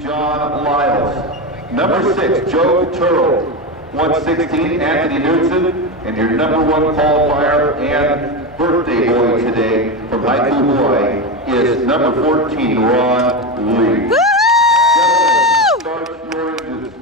John Lyles. Number 6, Joe Turrell. 116, Anthony Knudsen. And your number 1 qualifier and birthday boy today from Haiku, Hawaii is number 14, Ron Lee. Start your engines.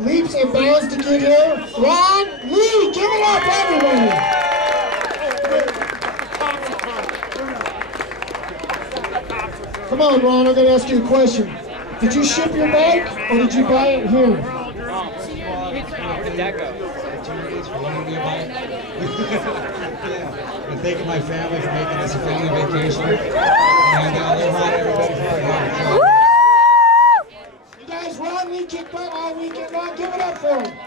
Leaps and bounds to get here. Ron Lee, give it up, everybody. Come on, Ron, I'm going to ask you a question. Did you ship your bike or did you buy it here? I'm thanking my family for making this a family vacation. And aloha to everybody for it. You guys, Ron Lee kicked butt all weekend long. Give it up for him.